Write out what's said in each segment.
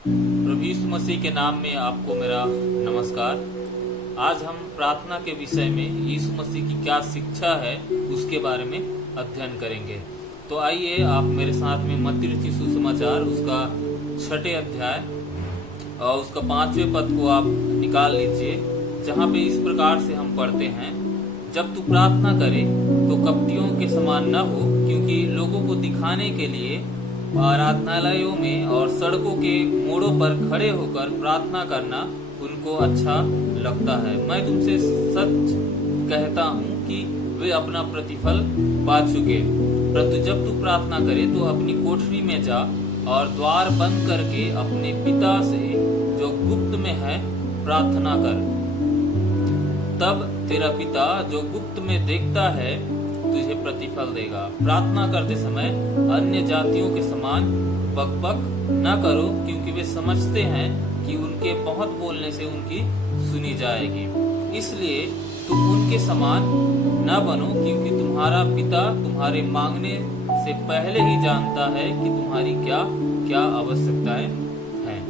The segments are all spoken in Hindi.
प्रभु यीशु मसीह के नाम में आपको मेरा नमस्कार। आज हम प्रार्थना के विषय में यीशु मसीह की क्या शिक्षा है उसके बारे में अध्ययन करेंगे। तो आइए आप मेरे साथ में मत्ती रचित सुसमाचार उसका 6 अध्याय और उसका 5वें पद को आप निकाल लीजिए, जहाँ पे इस प्रकार से हम पढ़ते हैं, जब तू प्रार्थना करे तो कपटियों के समान न हो, क्योंकि लोगों को दिखाने के लिए आराधनालयों में और सड़कों के मोड़ों पर खड़े होकर प्रार्थना करना उनको अच्छा लगता है। मैं तुमसे सच कहता हूँ कि वे अपना प्रतिफल पा चुके। परंतु जब तू प्रार्थना करे तो अपनी कोठरी में जा और द्वार बंद करके अपने पिता से जो गुप्त में है प्रार्थना कर। तब तेरा पिता जो गुप्त में देखता है तुझे प्रतिफल देगा। प्रार्थना करते समय अन्य जातियों के समान बकबक न करो, क्योंकि वे समझते हैं कि उनके बहुत बोलने से उनकी सुनी जाएगी। इसलिए तुम उनके समान न बनो, क्योंकि तुम्हारा पिता तुम्हारे मांगने से पहले ही जानता है कि तुम्हारी क्या क्या आवश्यकताएं हैं।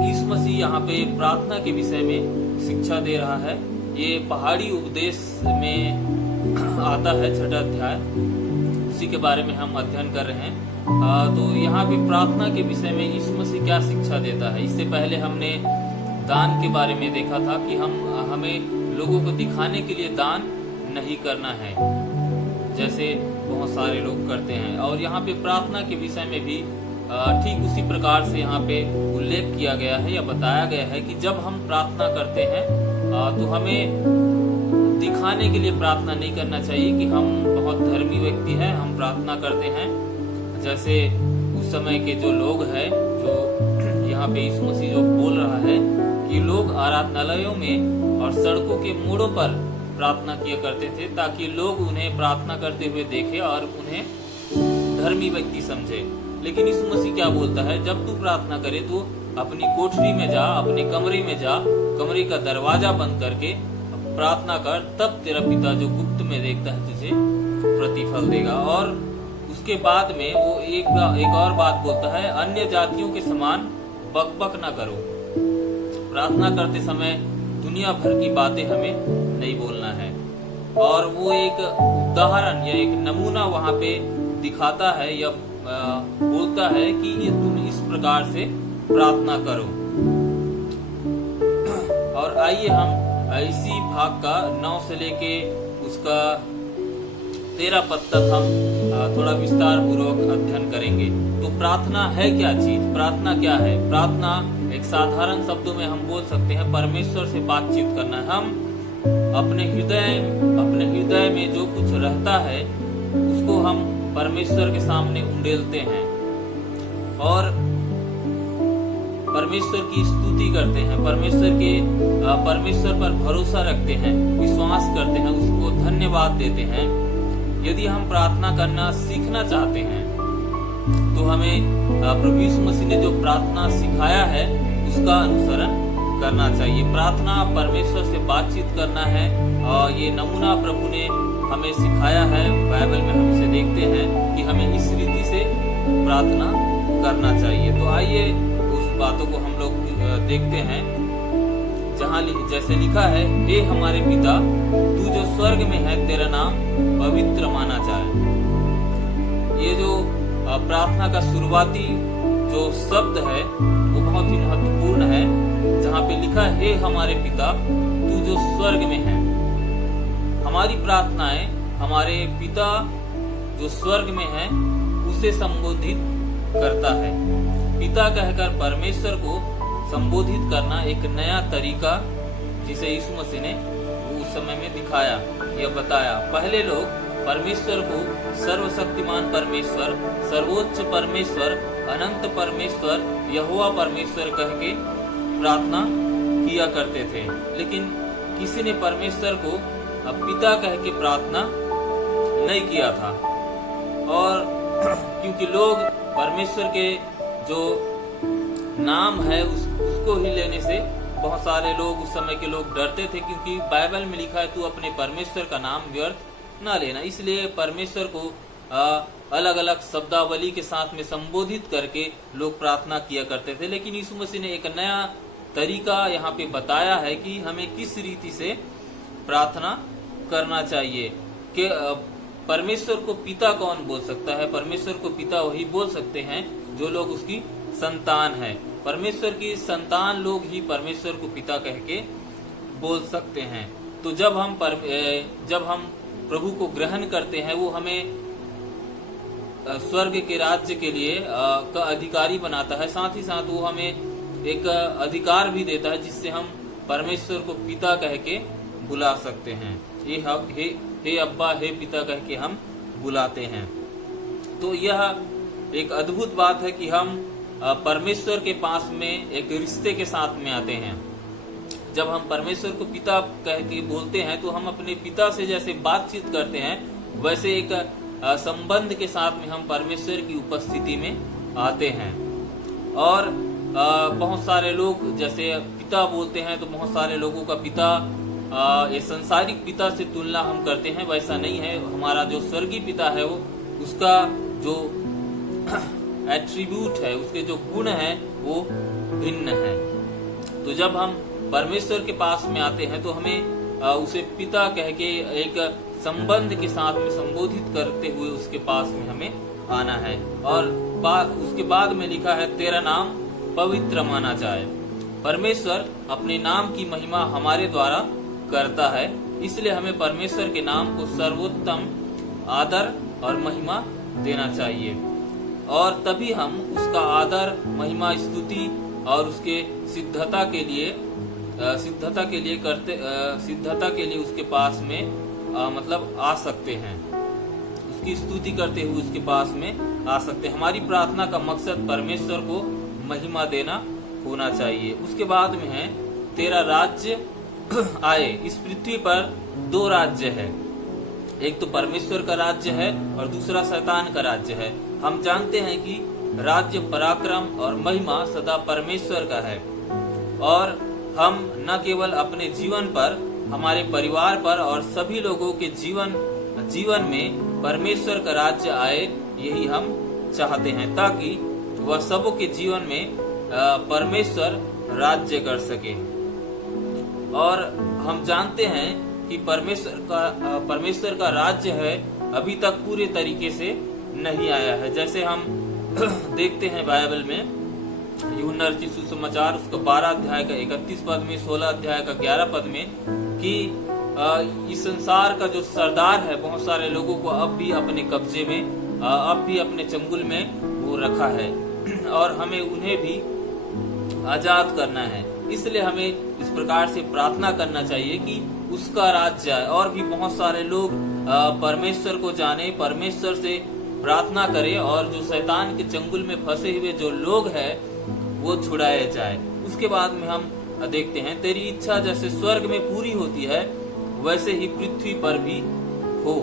यीशु मसीह यहाँ पे प्रार्थना के विषय में शिक्षा दे रहा है। ये पहाड़ी उपदेश में आता है 6 अध्याय, उसी के बारे में हम अध्ययन कर रहे हैं। तो यहाँ पे प्रार्थना के विषय में यीशु मसीह क्या शिक्षा देता है। इससे पहले हमने दान के बारे में देखा था कि हमें लोगों को दिखाने के लिए दान नहीं करना है, जैसे बहुत सारे लोग करते हैं। और यहाँ पे प्रार्थना के विषय में भी ठीक उसी प्रकार से यहाँ पे उल्लेख किया गया है या बताया गया है कि जब हम प्रार्थना करते हैं तो हमें दिखाने के लिए प्रार्थना नहीं करना चाहिए कि हम बहुत धर्मी व्यक्ति हैं, हम प्रार्थना करते हैं। जैसे उस समय के जो लोग हैं, जो यहाँ पे यीशु मसीह जो बोल रहा है कि लोग आराधनालयों में और सड़कों के मोड़ों पर प्रार्थना किया करते थे, ताकि लोग उन्हें प्रार्थना करते हुए देखे और उन्हें धर्मी व्यक्ति समझे। लेकिन यीशु मसीह क्या बोलता है, जब तू प्रार्थना करे तो अपनी कोठरी में जा, अपने कमरे में जा, कमरे का दरवाजा बंद करके प्रार्थना कर, तब तेरा पिता जो गुप्त में देखता है तुझे प्रतिफल देगा। और उसके बाद में वो एक और बात बोलता है, अन्य जातियों के समान बकबक ना करो। प्रार्थना करते समय दुनिया भर की बातें हमें नहीं बोलना है। और वो एक उदाहरण या एक नमूना वहाँ पे दिखाता है या बोलता है कि ये तुम इस प्रकार से प्रार्थना करो। और आइए हम इसी भाग का 9 से लेके उसका 13 पद तक हम थोड़ा विस्तार पूर्वक अध्ययन करेंगे। तो प्रार्थना है क्या चीज, प्रार्थना क्या है? प्रार्थना एक साधारण शब्दों में हम बोल सकते हैं परमेश्वर से बातचीत करना है। हम अपने हृदय में जो कुछ रहता है उसको हम परमेश्वर के सामने उंडेलते हैं और परमेश्वर की स्तुति करते हैं, परमेश्वर पर भरोसा रखते हैं, विश्वास करते हैं, उसको धन्यवाद देते हैं। यदि हम प्रार्थना करना सीखना चाहते हैं तो हमें प्रभु यीशु मसीह ने जो प्रार्थना सिखाया है उसका अनुसरण करना चाहिए। प्रार्थना परमेश्वर से बातचीत करना है और ये नमूना प्रभु ने हमें सिखाया है। बाइबल में हम इसे देखते हैं कि हमें इस रीति से प्रार्थना करना चाहिए। तो आइए उस बातों को हम लोग देखते हैं, जहाँ जैसे लिखा है, हे हमारे पिता तू जो स्वर्ग में है, तेरा नाम पवित्र माना जाए। ये जो प्रार्थना का शुरुआती जो शब्द है वो बहुत ही महत्वपूर्ण है, जहाँ पे लिखा है, हे हमारे पिता तू जो स्वर्ग में है। हमारी प्रार्थनाएं हमारे पिता जो स्वर्ग में है उसे संबोधित करता है। पिता कहकर परमेश्वर को संबोधित करना एक नया तरीका जिसे यीशु मसीह ने उस समय में दिखाया या बताया। पहले लोग परमेश्वर को सर्वशक्तिमान परमेश्वर, सर्वोच्च परमेश्वर, अनंत परमेश्वर, यहोवा परमेश्वर कह के प्रार्थना किया करते थे। लेकिन किसी ने परमेश्वर को पिता कह के प्रार्थना नहीं किया था। और क्योंकि लोग परमेश्वर के जो नाम है उसको ही लेने से बहुत सारे लोग, उस समय के लोग डरते थे, क्योंकि बाइबल में लिखा है तू अपने परमेश्वर का नाम व्यर्थ ना लेना। इसलिए परमेश्वर को अलग अलग शब्दावली के साथ में संबोधित करके लोग प्रार्थना किया करते थे, लेकिन यीशु मसीह ने एक नया तरीका यहाँ पे बताया है कि हमें किस रीति से प्रार्थना करना चाहिए। कि परमेश्वर को पिता कौन बोल सकता है? परमेश्वर को पिता वही बोल सकते हैं जो लोग उसकी संतान है। परमेश्वर की संतान लोग ही परमेश्वर को पिता कह के बोल सकते हैं। तो जब हम प्रभु को ग्रहण करते हैं, वो हमें स्वर्ग के राज्य के लिए का अधिकारी बनाता है। साथ ही साथ वो हमें एक अधिकार भी देता है जिससे हम परमेश्वर को पिता कह के बुला सकते हैं। हे अब्बा, हे पिता कह के हम बुलाते हैं। तो यह एक अद्भुत बात है कि हम परमेश्वर के पास में एक रिश्ते के साथ में आते हैं। जब हम परमेश्वर को पिता कह के बोलते हैं तो हम अपने पिता से जैसे बातचीत करते हैं, वैसे एक संबंध के साथ में हम परमेश्वर की उपस्थिति में आते हैं। और बहुत सारे लोग जैसे पिता बोलते हैं तो बहुत सारे लोगों का पिता ये संसारिक पिता से तुलना हम करते हैं, वैसा नहीं है। हमारा जो स्वर्गीय पिता है वो उसका जो एट्रीब्यूट है, उसके जो गुण है वो भिन्न है। तो जब हम परमेश्वर के पास में आते हैं तो हमें उसे पिता कह के एक संबंध के साथ में संबोधित करते हुए उसके पास में हमें आना है। और उसके बाद में लिखा है, तेरा नाम पवित्र माना जाए। परमेश्वर अपने नाम की महिमा हमारे द्वारा करता है, इसलिए हमें परमेश्वर के नाम को सर्वोत्तम आदर और महिमा देना चाहिए। और तभी हम उसका आदर, महिमा, स्तुति और उसके सिद्धता के लिए उसके पास में मतलब आ सकते हैं। उसकी स्तुति करते हुए उसके पास में आ सकते हैं। हमारी प्रार्थना का मकसद परमेश्वर को महिमा देना होना चाहिए। उसके बाद में है, तेरा राज्य आए। इस पृथ्वी पर दो राज्य है, एक तो परमेश्वर का राज्य है और दूसरा शैतान का राज्य है। हम जानते हैं कि राज्य, पराक्रम और महिमा सदा परमेश्वर का है। और हम न केवल अपने जीवन पर, हमारे परिवार पर और सभी लोगों के जीवन में परमेश्वर का राज्य आए, यही हम चाहते हैं, ताकि वह सबों के जीवन में परमेश्वर राज्य कर सके। और हम जानते हैं कि परमेश्वर का राज्य है अभी तक पूरे तरीके से नहीं आया है। जैसे हम देखते हैं बाइबल में यूहन्ना रचित सुसमाचार उसका 12 अध्याय का 31 पद में, 16 अध्याय का 11 पद में कि इस संसार का जो सरदार है बहुत सारे लोगों को अब भी अपने कब्जे में, अब भी अपने चंगुल में वो रखा है और हमें उन्हें भी आजाद करना है। इसलिए हमें इस प्रकार से प्रार्थना करना चाहिए कि उसका राज्य आए और भी बहुत सारे लोग परमेश्वर को जाने, परमेश्वर से प्रार्थना करें और जो शैतान के चंगुल में फंसे हुए जो लोग हैं वो छुड़ाए जाए। उसके बाद में हम देखते हैं, तेरी इच्छा जैसे स्वर्ग में पूरी होती है वैसे ही पृथ्वी पर भी हो।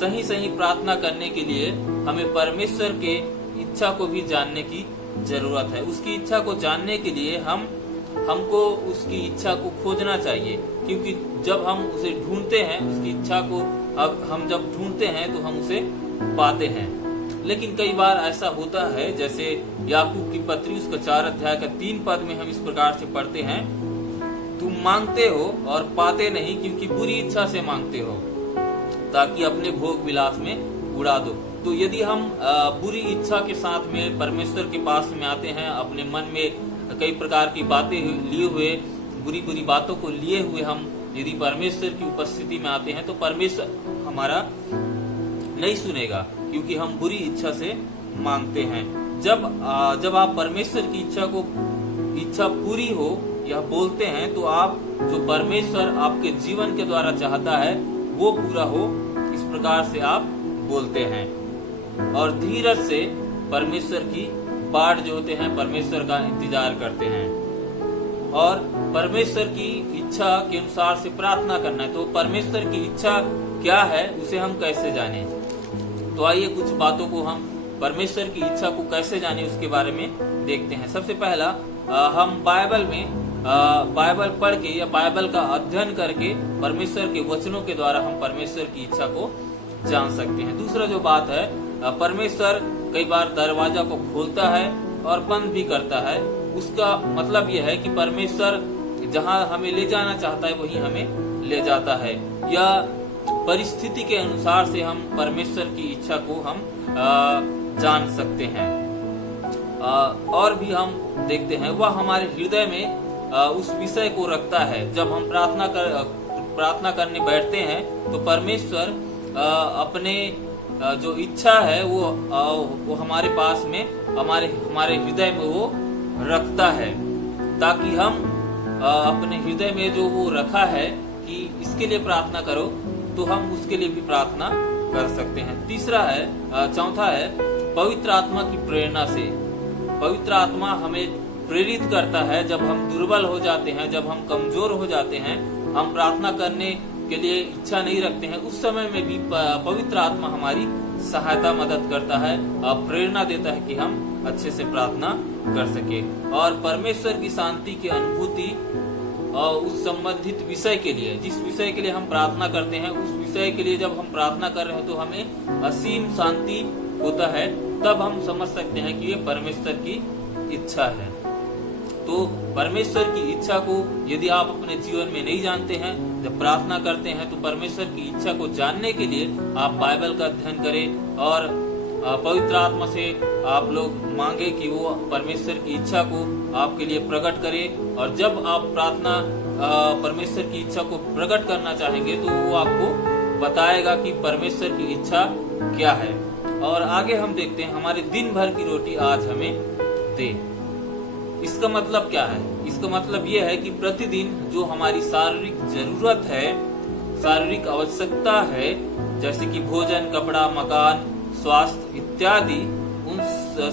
सही सही प्रार्थना करने के लिए हमें परमेश्वर के इच्छा को भी जानने की जरूरत है। उसकी इच्छा को जानने के लिए हमको उसकी इच्छा को खोजना चाहिए, क्योंकि जब हम उसे ढूंढते हैं, उसकी इच्छा को हम जब ढूंढते हैं तो हम उसे पाते हैं। लेकिन कई बार ऐसा होता है, जैसे याकूब की पत्री उसका 4 अध्याय का 3 पद में हम इस प्रकार से पढ़ते हैं, तुम मांगते हो और पाते नहीं क्योंकि बुरी इच्छा से मांगते हो ताकि अपने भोग विलास में उड़ा दो। तो यदि हम बुरी इच्छा के साथ में परमेश्वर के पास में आते हैं, अपने मन में कई प्रकार की बातें लिए हुए, बुरी बातों को लिए हुए हम यदि परमेश्वर की उपस्थिति में आते हैं तो परमेश्वर हमारा नहीं सुनेगा, क्योंकि हम बुरी इच्छा से मांगते हैं। जब आप परमेश्वर की इच्छा पूरी हो या बोलते हैं तो आप जो परमेश्वर आपके जीवन के द्वारा चाहता है वो पूरा हो, इस प्रकार से आप बोलते हैं और धीरज से परमेश्वर की बाट जो होते हैं, परमेश्वर का इंतजार करते हैं और परमेश्वर की इच्छा के अनुसार से प्रार्थना करना है। तो परमेश्वर की इच्छा क्या है उसे हम कैसे जाने? तो आइए कुछ बातों को हम परमेश्वर की इच्छा को कैसे जाने उसके बारे में देखते हैं। सबसे पहला हम बाइबल पढ़ के या बाइबल का अध्ययन करके परमेश्वर के वचनों के द्वारा हम परमेश्वर की इच्छा को जान सकते हैं। दूसरा जो बात है, परमेश्वर कई बार दरवाजा को खोलता है और बंद भी करता है। उसका मतलब यह है कि परमेश्वर जहां हमें ले जाना चाहता है वहीं हमें ले जाता है, या परिस्थिति के अनुसार से हम परमेश्वर की इच्छा को हम जान सकते हैं। और भी हम देखते हैं, वह हमारे हृदय में उस विषय को रखता है। जब हम प्रार्थना करने बैठते हैं तो परमेश्वर अपने जो इच्छा है वो हमारे पास में, हमारे हृदय में वो रखता है, ताकि हम अपने हृदय में जो वो रखा है कि इसके लिए प्रार्थना करो, तो हम उसके लिए भी प्रार्थना कर सकते हैं। चौथा है पवित्र आत्मा की प्रेरणा से। पवित्र आत्मा हमें प्रेरित करता है। जब हम दुर्बल हो जाते हैं, जब हम कमजोर हो जाते हैं, हम प्रार्थना करने के लिए इच्छा नहीं रखते हैं, उस समय में भी पवित्र आत्मा हमारी सहायता मदद करता है और प्रेरणा देता है कि हम अच्छे से प्रार्थना कर सके। और परमेश्वर की शांति की अनुभूति और उस संबंधित विषय के लिए, जिस विषय के लिए हम प्रार्थना करते हैं, उस विषय के लिए जब हम प्रार्थना कर रहे हैं तो हमें असीम शांति होता है। तब हम समझ सकते हैं कि ये परमेश्वर की इच्छा है। तो परमेश्वर की इच्छा को यदि आप अपने जीवन में नहीं जानते हैं, जब प्रार्थना करते हैं, तो परमेश्वर की इच्छा को जानने के लिए आप बाइबल का अध्ययन करें और पवित्र आत्मा से आप लोग मांगे कि वो परमेश्वर की इच्छा को आपके लिए प्रकट करे। और जब आप प्रार्थना परमेश्वर की इच्छा को प्रकट करना चाहेंगे तो वो आपको बताएगा कि परमेश्वर की इच्छा क्या है। और आगे हम देखते हैं, हमारे दिन भर की रोटी आज हमें दे। इसका मतलब क्या है? इसका मतलब ये है कि प्रतिदिन जो हमारी शारीरिक जरूरत है, शारीरिक आवश्यकता है, जैसे कि भोजन, कपड़ा, मकान, स्वास्थ्य इत्यादि, उन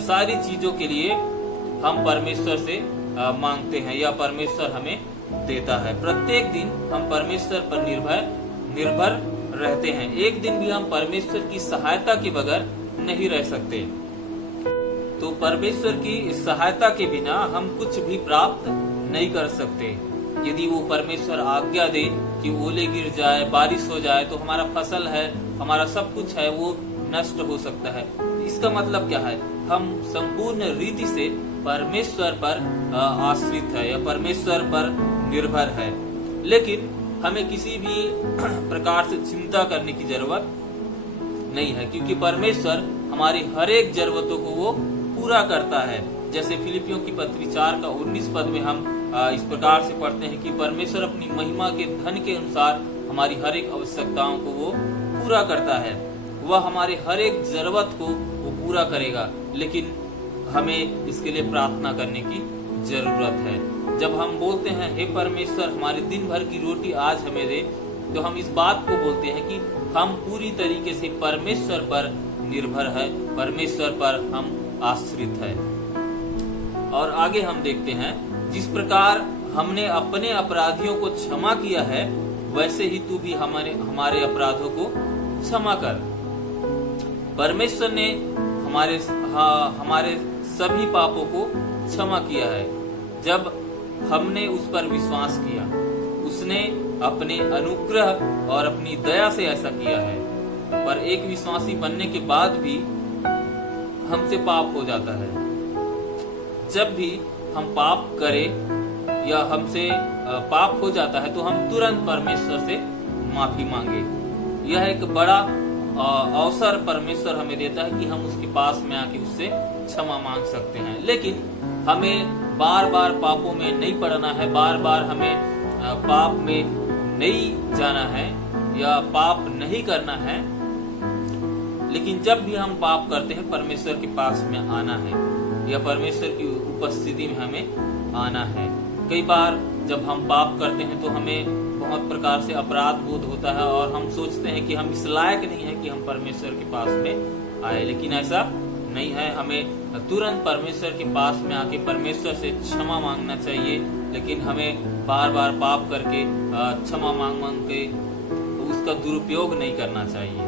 सारी चीजों के लिए हम परमेश्वर से मांगते हैं या परमेश्वर हमें देता है। प्रत्येक दिन हम परमेश्वर पर निर्भर रहते हैं। एक दिन भी हम परमेश्वर की सहायता के बगैर नहीं रह सकते। तो परमेश्वर की सहायता के बिना हम कुछ भी प्राप्त नहीं कर सकते। यदि वो परमेश्वर आज्ञा दे कि ओले गिर जाए, बारिश हो जाए, तो हमारा फसल है, हमारा सब कुछ है, वो नष्ट हो सकता है। इसका मतलब क्या है? हम संपूर्ण रीति से परमेश्वर पर आश्रित है या परमेश्वर पर निर्भर है। लेकिन हमें किसी भी प्रकार से चिंता करने की जरूरत नहीं है, क्योंकि परमेश्वर हमारी हर एक जरूरतों को वो पूरा करता है। जैसे फिलिपियों की पत्री 4 का 19 पद में हम इस प्रकार से पढ़ते हैं कि परमेश्वर अपनी महिमा के धन के अनुसार हमारी हर एक आवश्यकताओं को वो पूरा करता है। वह हमारे हर एक जरूरत को वो पूरा करेगा, लेकिन हमें इसके लिए प्रार्थना करने की जरूरत है। जब हम बोलते हैं हे परमेश्वर हमारे दिन भर की रोटी आज हमें दे, तो हम इस बात को बोलते हैं कि हम पूरी तरीके से परमेश्वर पर निर्भर है, परमेश्वर पर हम आश्रित है। और आगे हम देखते हैं, जिस प्रकार हमने अपने अपराधियों को क्षमा किया है, वैसे ही तू भी हमारे अपराधों को क्षमा कर। परमेश्वर ने हमारे सभी पापों को क्षमा किया है जब हमने उस पर विश्वास किया। उसने अपने अनुग्रह और अपनी दया से ऐसा किया है। पर एक विश्वासी बनने के बाद भी हमसे पाप हो जाता है। जब भी हम पाप करें या हमसे पाप हो जाता है तो हम तुरंत परमेश्वर से माफी मांगे। यह एक बड़ा अवसर परमेश्वर हमें देता है कि हम उसके पास में आके उससे क्षमा मांग सकते हैं। लेकिन हमें बार बार पापों में नहीं पड़ना है, बार बार हमें पाप में नहीं जाना है या पाप नहीं करना है। लेकिन जब भी हम पाप करते हैं परमेश्वर के पास में आना है या परमेश्वर की उपस्थिति में हमें आना है। कई बार जब हम पाप करते हैं तो हमें बहुत प्रकार से अपराध बोध होता है और हम सोचते हैं कि हम इस लायक नहीं है कि हम परमेश्वर के पास में आए। लेकिन ऐसा नहीं है। हमें तुरंत परमेश्वर के पास में आके परमेश्वर से क्षमा मांगना चाहिए। लेकिन हमें बार बार पाप करके क्षमा मांग के उसका दुरुपयोग नहीं करना चाहिए।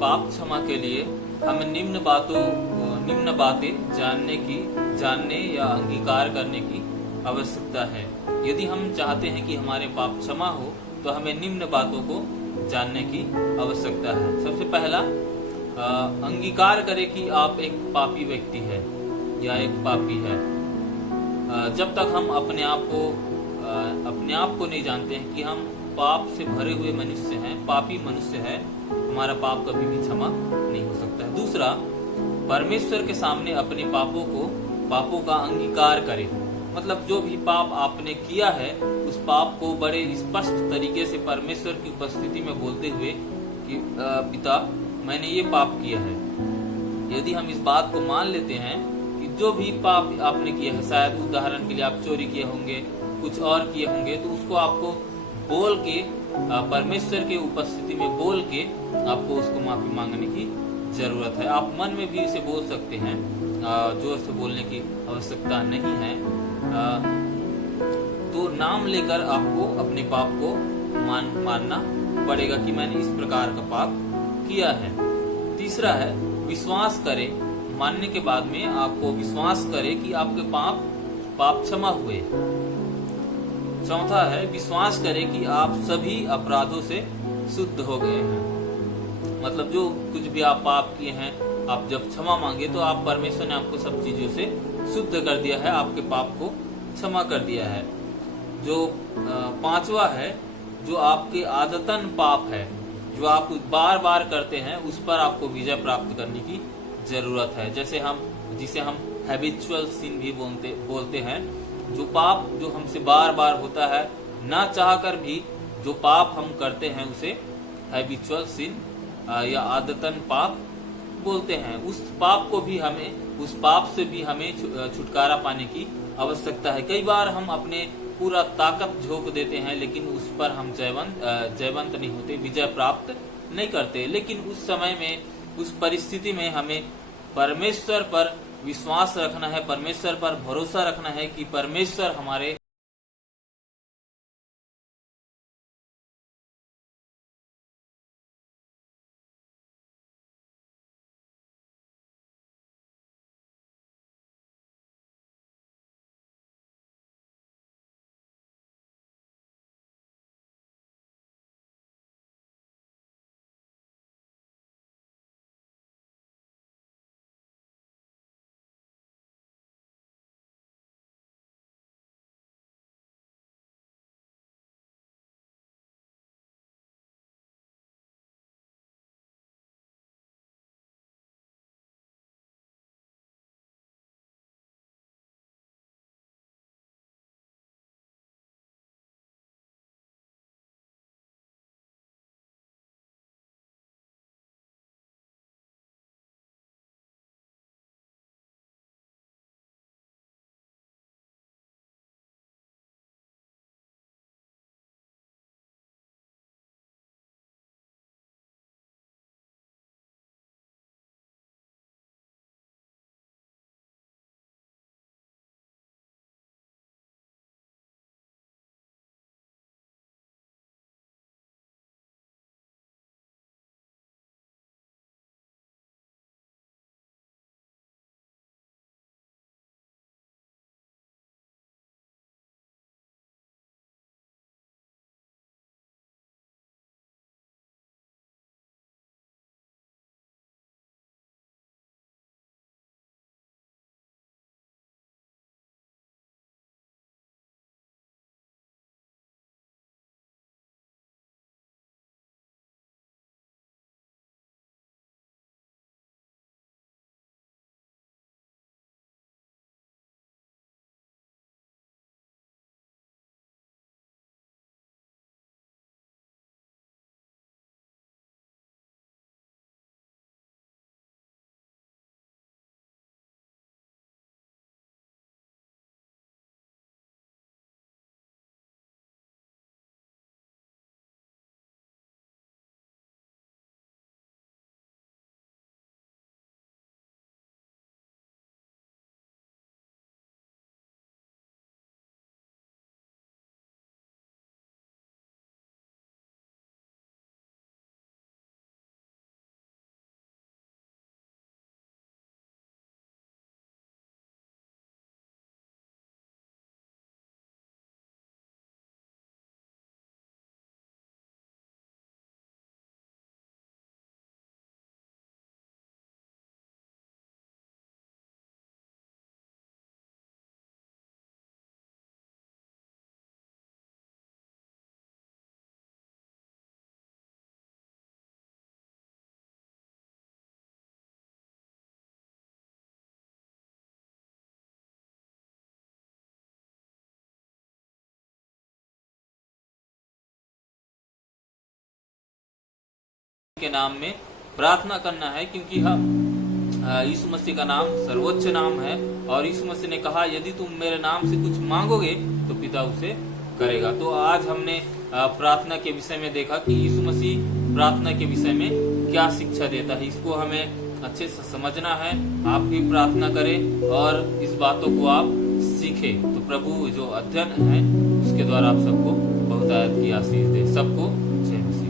पाप क्षमा के लिए हमें निम्न बातें जानने या अंगीकार करने की आवश्यकता है। यदि हम चाहते हैं कि हमारे पाप क्षमा हो तो हमें निम्न बातों को जानने की आवश्यकता है। सबसे पहला, अंगीकार करें कि आप एक पापी व्यक्ति है या एक पापी है। जब तक हम अपने आप को नहीं जानते हैं कि हम पाप से भरे हुए मनुष्य हैं, पापी मनुष्य है, हमारा पाप कभी भी क्षमा नहीं हो सकता है। दूसरा, परमेश्वर के सामने अपने पापों का अंगीकार करें। मतलब जो भी पाप आपने किया है उस पाप को बड़े स्पष्ट तरीके से परमेश्वर की उपस्थिति में बोलते हुए कि पिता, मैंने ये पाप किया है। यदि हम इस बात को मान लेते हैं कि जो भी पाप आपने किया है, शायद उदाहरण के लिए आप चोरी किए होंगे, कुछ और किए होंगे, तो उसको आपको बोल के, परमेश्वर के उपस्थिति में बोल के आपको उसको माफी मांगने की जरूरत है। आप मन में भी इसे बोल सकते हैं, जोर से बोलने की आवश्यकता नहीं है। तो नाम लेकर आपको अपने पाप को मानना पड़ेगा कि मैंने इस प्रकार का पाप किया है। तीसरा है, विश्वास करें। मानने के बाद में आपको विश्वास करें कि आपके पाप क्षमा हुए। चौथा है, विश्वास करें कि आप सभी अपराधों से शुद्ध हो गए हैं। मतलब जो कुछ भी आप पाप किए हैं, आप जब क्षमा मांगे तो आप, परमेश्वर ने आपको सब चीजों से शुद्ध कर दिया है, आपके पाप को क्षमा कर दिया है। जो पांचवा है, जो आपके आदतन पाप है, जो आप बार बार करते हैं, उस पर आपको विजय प्राप्त करने की जरूरत है। जिसे हम हैबिचुअल सिन भी बोलते हैं। जो पाप जो हमसे बार बार होता है, ना चाहकर भी जो पाप हम करते हैं, उसे हैबिचुअल सिन या आदतन पाप बोलते हैं। उस पाप से भी हमें छुटकारा पाने की आवश्यकता है। कई बार हम अपने पूरा ताकत झोंक देते हैं, लेकिन उस पर हम जयवंत नहीं होते, विजय प्राप्त नहीं करते। लेकिन उस समय में, उस परिस्थिति में हमें परमेश्वर पर विश्वास रखना है, परमेश्वर पर भरोसा रखना है कि परमेश्वर हमारे के नाम में प्रार्थना करना है, क्योंकि हम यीशु मसीह का नाम सर्वोच्च नाम है। और यीशु मसीह ने कहा यदि तुम मेरे नाम से कुछ मांगोगे तो पिता उसे करेगा। तो आज हमने प्रार्थना के विषय में देखा कि यीशु मसीह प्रार्थना के विषय में क्या शिक्षा देता है। इसको हमें अच्छे से समझना है। आप भी प्रार्थना करें और इस बातों को आप सीखें। तो प्रभु जो अध्ययन है उसके द्वारा आप सबको बहुतायत की आशीष दे। सबको